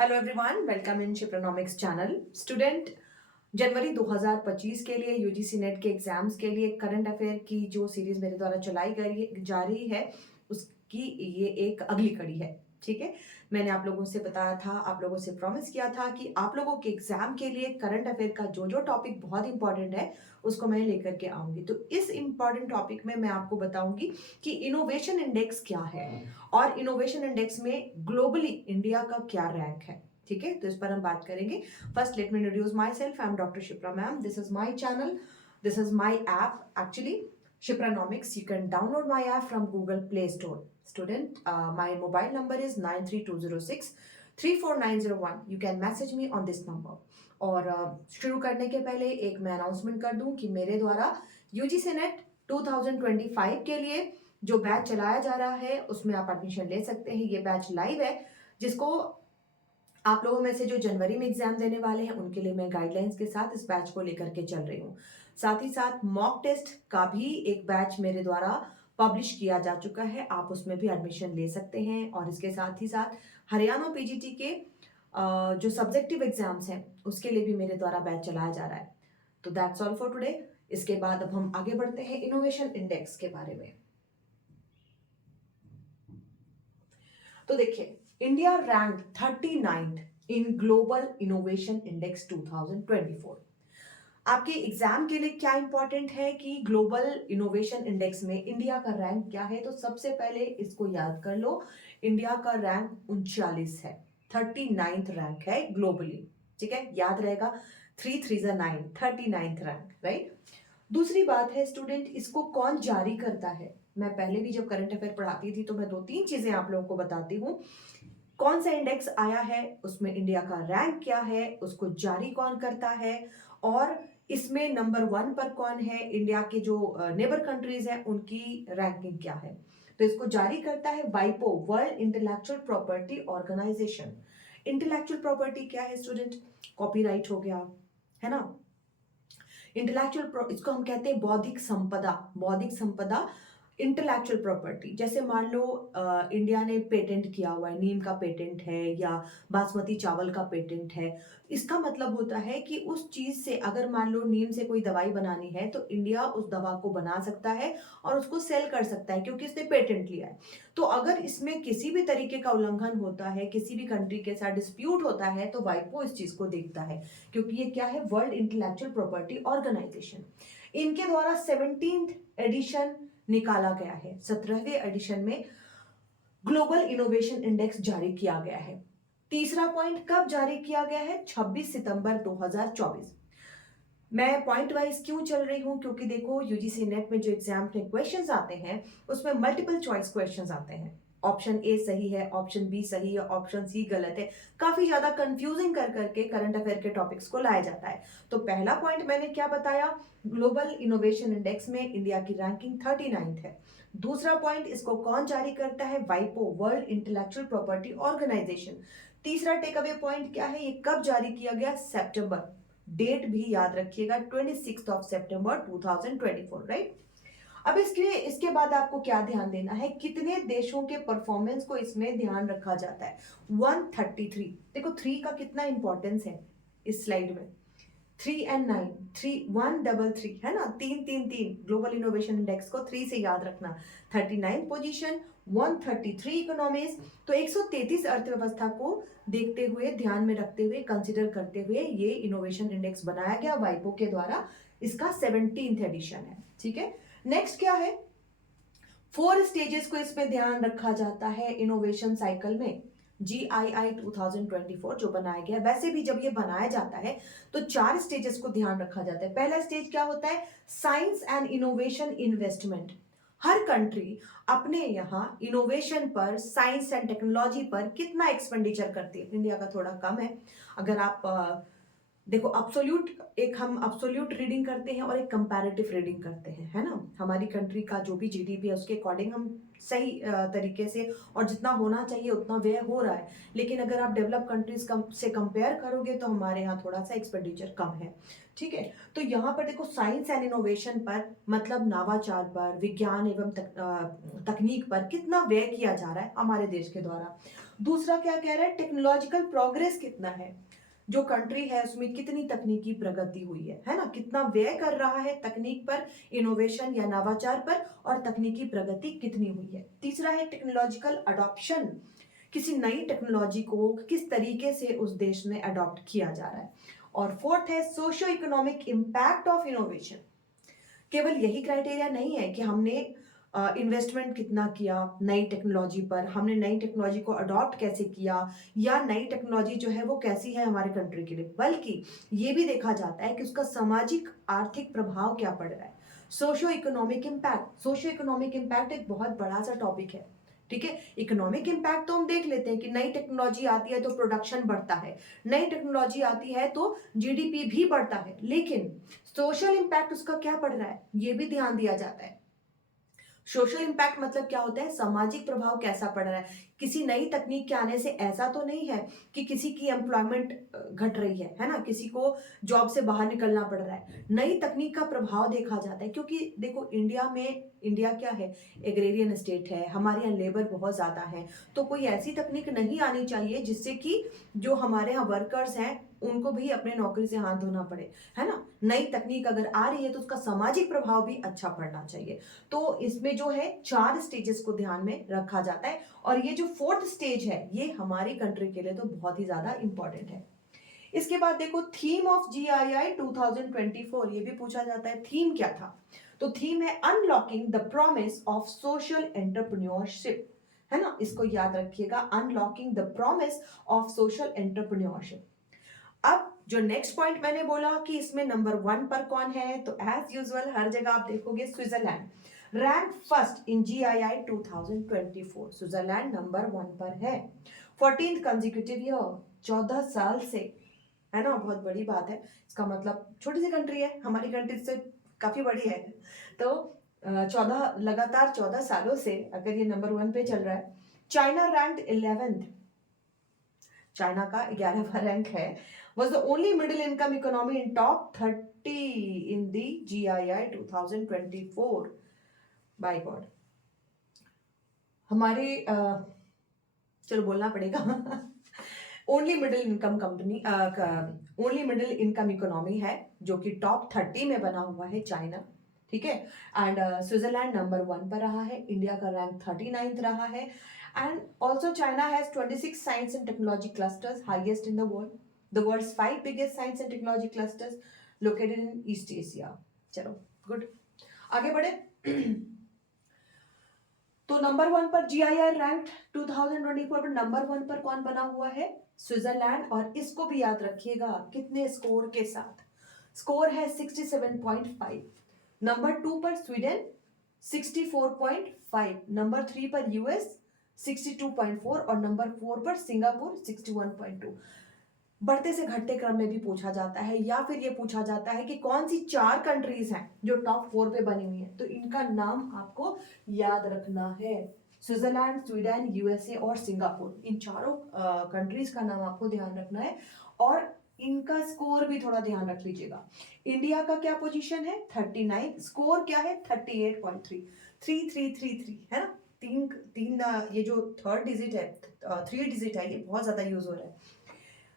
Hello everyone, welcome in Shipronomics channel. Student, जनवरी 2025 के लिए यूजीसी नेट के एग्जाम्स के लिए करंट अफेयर की जो सीरीज मेरे द्वारा चलाई गई जा रही है उसकी ये एक अगली कड़ी है। ठीक है, मैंने आप लोगों से बताया था, आप लोगों से प्रॉमिस किया था कि आप लोगों के एग्जाम के लिए करंट अफेयर का जो जो टॉपिक बहुत इंपॉर्टेंट है उसको मैं लेकर के आऊंगी। तो इस इंपॉर्टेंट टॉपिक में मैं आपको बताऊंगी कि इनोवेशन इंडेक्स क्या है और इनोवेशन इंडेक्स में ग्लोबली इंडिया का क्या रैंक है। ठीक है, तो इस पर हम बात करेंगे। First let me introduce my self. I am doctor Shipra ma'am. This is my channel, this is my app actually, Shipranomics. You can download my app from Google Play Store. Student, my mobile number is 93206 34901. You can message me on this number. और शुरू करने के पहले एक मैं announcement कर दूं कि मेरे द्वारा यूजीसी नेट 2025 के लिए जो बैच चलाया जा रहा है उसमें आप एडमिशन ले सकते हैं। ये बैच लाइव है, जिसको आप लोगों में से जो जनवरी में एग्जाम देने वाले हैं उनके लिए मैं गाइडलाइंस के साथ इस बैच को लेकर के चल रही हूँ। साथ ही साथ मॉक टेस्ट का भी एक बैच मेरे द्वारा पब्लिश किया जा चुका है, आप उसमें भी एडमिशन ले सकते हैं। और इसके साथ ही साथ हरियाणा पीजीटी के जो सब्जेक्टिव एग्जाम्स हैं उसके लिए भी मेरे द्वारा बैच चलाया जा रहा है। तो दैट्स ऑल फॉर टुडे। इसके बाद अब हम आगे बढ़ते हैं इनोवेशन इंडेक्स के बारे में। तो देखिए, India rank 39 in global innovation index 2024। आपके एग्जाम के लिए क्या इंपॉर्टेंट है कि ग्लोबल इनोवेशन इंडेक्स में इंडिया का रैंक क्या है, तो सबसे पहले इसको याद कर लो। इंडिया का रैंक 39 है, 39th रैंक है ग्लोबली। ठीक है, याद रहेगा, 3 3 9, 39th रैंक, राइट। दूसरी बात है स्टूडेंट, इसको कौन जारी करता है। मैं पहले भी जब करंट अफेयर पढ़ाती थी तो मैं दो तीन चीजें आप लोगों को बताती हूँ। कौन सा इंडेक्स आया है, उसमें इंडिया का रैंक क्या है, उसको जारी कौन करता है, और इसमें नंबर 1 पर कौन है, इंडिया के जो नेबर कंट्रीज हैं उनकी रैंकिंग क्या है। तो इसको जारी करता है वाइपो, world intellectual property organization. Intellectual property क्या है स्टूडेंट? कॉपीराइट हो गया, है ना। इंटेलेक्चुअल, इसको हम कहते हैं बौद्धिक संपदा। बौद्धिक संपदा, इंटेलेक्चुअल प्रॉपर्टी, जैसे मान लो इंडिया ने पेटेंट किया हुआ है, नीम का पेटेंट है या बासमती चावल का पेटेंट है। इसका मतलब होता है कि उस चीज से, अगर मान लो नीम से कोई दवाई बनानी है तो इंडिया उस दवा को बना सकता है और उसको सेल कर सकता है क्योंकि इसने पेटेंट लिया है। तो अगर इसमें किसी भी तरीके का उल्लंघन होता है, किसी भी कंट्री के साथ डिस्प्यूट होता है, तो वाइपो इस चीज को देखता है, क्योंकि ये क्या है, वर्ल्ड इंटेलेक्चुअल प्रॉपर्टी ऑर्गेनाइजेशन। इनके द्वारा 17th एडिशन निकाला गया है। 17वें एडिशन में ग्लोबल इनोवेशन इंडेक्स जारी किया गया है। तीसरा पॉइंट कब जारी किया गया है? 26 सितंबर 2024। मैं पॉइंट वाइज क्यों चल रही हूं, क्योंकि देखो यूजीसी नेट में जो एग्जाम में क्वेश्चंस आते हैं उसमें मल्टीपल चॉइस क्वेश्चंस आते हैं। ऑप्शन ए सही है, ऑप्शन बी सही है, ऑप्शन सी गलत है। काफी ज्यादा कंफ्यूजिंग कर करके करंट अफेयर के टॉपिक्स को लाया जाता है। तो पहला पॉइंट मैंने क्या बताया, ग्लोबल इनोवेशन इंडेक्स में इंडिया की रैंकिंग 39th है। दूसरा पॉइंट, इसको कौन जारी करता है? वाइपो, वर्ल्ड इंटेलेक्चुअल प्रॉपर्टी ऑर्गेनाइजेशन। तीसरा टेक अवे पॉइंट क्या है, ये कब जारी किया गया? सितंबर। डेट भी याद रखिएगा, 26 सितंबर 2024, राइट। अब इसके बाद आपको क्या ध्यान देना है, कितने देशों के परफॉर्मेंस को इसमें ध्यान रखा जाता है? 133। देखो 3 का कितना इंपॉर्टेंस है इस स्लाइड में। 3 एंड 9, 133 है ना, 3 ग्लोबल इनोवेशन इंडेक्स को 3 से याद रखना। 39 पोजीशन, 133 इकोनॉमीज। तो 133 अर्थव्यवस्था को देखते हुए, ध्यान में रखते हुए, कंसिडर करते हुए ये इनोवेशन इंडेक्स बनाया गया वाइपो के द्वारा। इसका 17th एडिशन है। ठीक है, नेक्स्ट क्या है, 4 स्टेजेस को इसमें ध्यान रखा जाता है इनोवेशन साइकिल में। GII 2024 जो बनाया गया, वैसे भी जब ये बनाया जाता है तो 4 स्टेजेस को ध्यान रखा जाता है। पहला स्टेज क्या होता है? Science and innovation investment. Her country अपने यहाँ इनोवेशन पर, साइंस एंड टेक्नोलॉजी पर कितना एक्सपेंडिचर करती है। इंडिया का थोड़ा कम है। अगर आप देखो हम अब्सोल्यूट रीडिंग करते हैं और एक कंपैरेटिव रीडिंग करते हैं, है ना। हमारी कंट्री का जो भी जीडीपी है उसके अकॉर्डिंग हम सही तरीके से और जितना होना चाहिए उतना व्यय हो रहा है। लेकिन अगर आप डेवलप कंट्रीज से कंपेयर करोगे तो हमारे यहाँ थोड़ा सा एक्सपेंडिचर कम है, ठीक है। तो यहाँ पर देखो साइंस एंड इनोवेशन पर, मतलब नवाचार पर, विज्ञान एवं तकनीक पर कितना व्यय किया जा रहा है हमारे देश के द्वारा। दूसरा क्या कह रहा है, टेक्नोलॉजिकल प्रोग्रेस कितना है, जो कंट्री है उसमें कितनी तकनीकी प्रगति हुई है ना, कितना व्यय कर रहा है तकनीक पर, इनोवेशन या नवाचार पर, और तकनीकी प्रगति कितनी हुई है। तीसरा है टेक्नोलॉजिकल अडॉप्शन, किसी नई टेक्नोलॉजी को किस तरीके से उस देश में अडॉप्ट किया जा रहा है। और फोर्थ है socio economic impact of innovation. केवल यही क्राइटेरिया नहीं है कि हमने इन्वेस्टमेंट कितना किया नई टेक्नोलॉजी पर, हमने नई टेक्नोलॉजी को अडॉप्ट कैसे किया, या नई टेक्नोलॉजी जो है वो कैसी है हमारे कंट्री के लिए, बल्कि ये भी देखा जाता है कि उसका सामाजिक आर्थिक प्रभाव क्या पड़ रहा है। सोशियो इकोनॉमिक इम्पैक्ट एक बहुत बड़ा सा टॉपिक है, ठीक है। इकोनॉमिक इम्पैक्ट तो हम देख लेते हैं कि नई टेक्नोलॉजी आती है तो प्रोडक्शन बढ़ता है, नई टेक्नोलॉजी आती है तो जीडीपी भी बढ़ता है, लेकिन सोशल इम्पैक्ट उसका क्या पड़ रहा है ये भी ध्यान दिया जाता है। सोशल इम्पैक्ट मतलब क्या होता है, सामाजिक प्रभाव कैसा पड़ रहा है। किसी नई तकनीक के आने से ऐसा तो नहीं है कि किसी की एम्प्लॉयमेंट घट रही है ना, किसी को जॉब से बाहर निकलना पड़ रहा है। नई तकनीक का प्रभाव देखा जाता है, क्योंकि देखो इंडिया क्या है, एग्रेरियन स्टेट है, हमारे यहाँ लेबर बहुत ज्यादा है, तो कोई ऐसी तकनीक नहीं आनी चाहिए जिससे कि जो हमारे यहाँ वर्कर्स हैं उनको भी अपने नौकरी से हाथ धोना पड़े, है ना। नई तकनीक अगर आ रही है तो उसका सामाजिक प्रभाव भी अच्छा पड़ना चाहिए। तो इसमें जो है 4 स्टेजेस को ध्यान में रखा जाता है, और ये जो 4th स्टेज है ये हमारी कंट्री के लिए तो बहुत ही ज्यादा इंपॉर्टेंट है। इसके बाद देखो थीम ऑफ GII 2024, ये भी पूछा जाता है थीम क्या था। तो थीम है unlocking the promise of social entrepreneurship, है ना, इसको याद रखिएगा, unlocking the promise of social entrepreneurship. अब जो नेक्स्ट पॉइंट मैंने बोला कि इसमें नंबर 1 पर कौन है, तो एज यूजुअल हर जगह आप देखोगे Switzerland rank first in GII 2024, Switzerland number 1 पर है। 14th कंसेक्यूटिव ईयर, 14 साल से, है ना, बहुत बड़ी बात है। इसका मतलब छोटी सी कंट्री है, हमारी कंट्री से काफी बड़ी है, तो 14 सालों से अगर ये नंबर 1 पे चल रहा है। चाइना रैंक 11th, चाइना का 11वां रैंक है। was the only middle income economy in top 30 in the GII 2024 by God। हमारे चलो बोलना पड़ेगा ओनली मिडिल इनकम इकोनॉमी है जो कि टॉप 30 में बना हुआ है चाइना, ठीक है। एंड स्विट्जरलैंड नंबर 1 पर रहा है, इंडिया का रैंक 39th रहा है। And also China has 26 science and technology clusters, highest in the world. The world's 5 biggest science and technology clusters located in East Asia। चलो गुड, आगे बढ़े। तो नंबर 1 पर GII रैंक 2024 पर नंबर 1 पर कौन बना हुआ है, स्विट्जरलैंड। और इसको भी याद रखिएगा कितने स्कोर के साथ, स्कोर है 67.5। नंबर 2 पर स्वीडन 64.5, नंबर 3 पर US 62.4 और नंबर 4 पर सिंगापुर 61.2। बढ़ते से घटते क्रम में भी पूछा जाता है, या फिर ये पूछा जाता है कि कौन सी 4 कंट्रीज हैं जो टॉप 4 पे बनी हुई है, तो इनका नाम आपको याद रखना है। स्विट्जरलैंड, स्वीडन, USA और सिंगापुर, इन चारों कंट्रीज का नाम आपको ध्यान रखना है, और इनका स्कोर भी थोड़ा ध्यान रख लीजिएगा। इंडिया का क्या पोजीशन है, 39, स्कोर क्या है 38.3, 3333, है ना। तीन ये जो 3rd डिजिट है, 3 डिजिट है, ये बहुत ज्यादा यूज हो रहा है।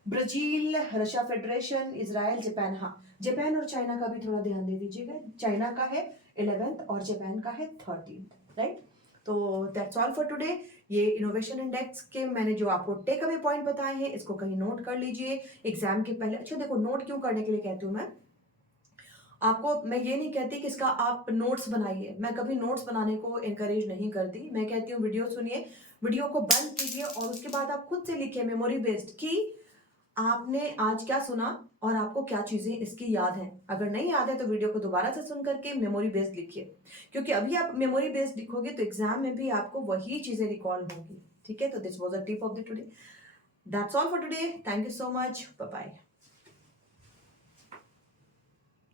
Brazil, Russia federation, Israel, Japan, हाँ जापान और चाइना का भी थोड़ा ध्यान दे दीजिएगा। चाइना का है 11th और जापान का है 13th, राइट। तो दैट्स ऑल फॉर टुडे। ये इनोवेशन इंडेक्स के मैंने जो आपको टेक अवे पॉइंट बताए हैं इसको कहीं नोट कर लीजिए एग्जाम के पहले। अच्छा देखो, नोट क्यों करने के लिए कहती हूँ मैं आपको, मैं ये नहीं कहती कि इसका आप नोट्स बनाइए, मैं कभी नोट्स बनाने को एनकरेज नहीं करती। मैं कहती हूँ वीडियो सुनिए, वीडियो को बंद कीजिए और उसके बाद आप खुद से लिखिए मेमोरी बेस्ड कि आपने आज क्या सुना और आपको क्या चीजें इसकी याद हैं। अगर नहीं याद है तो वीडियो को दोबारा से सुन करके मेमोरी बेस्ड लिखिए, क्योंकि अभी आप मेमोरी बेस्ड लिखोगे तो एग्जाम में भी आपको वही चीजें रिकॉल होंगी, ठीक है। तो this was a tip of the today. That's all for today, thank you so much, bye bye.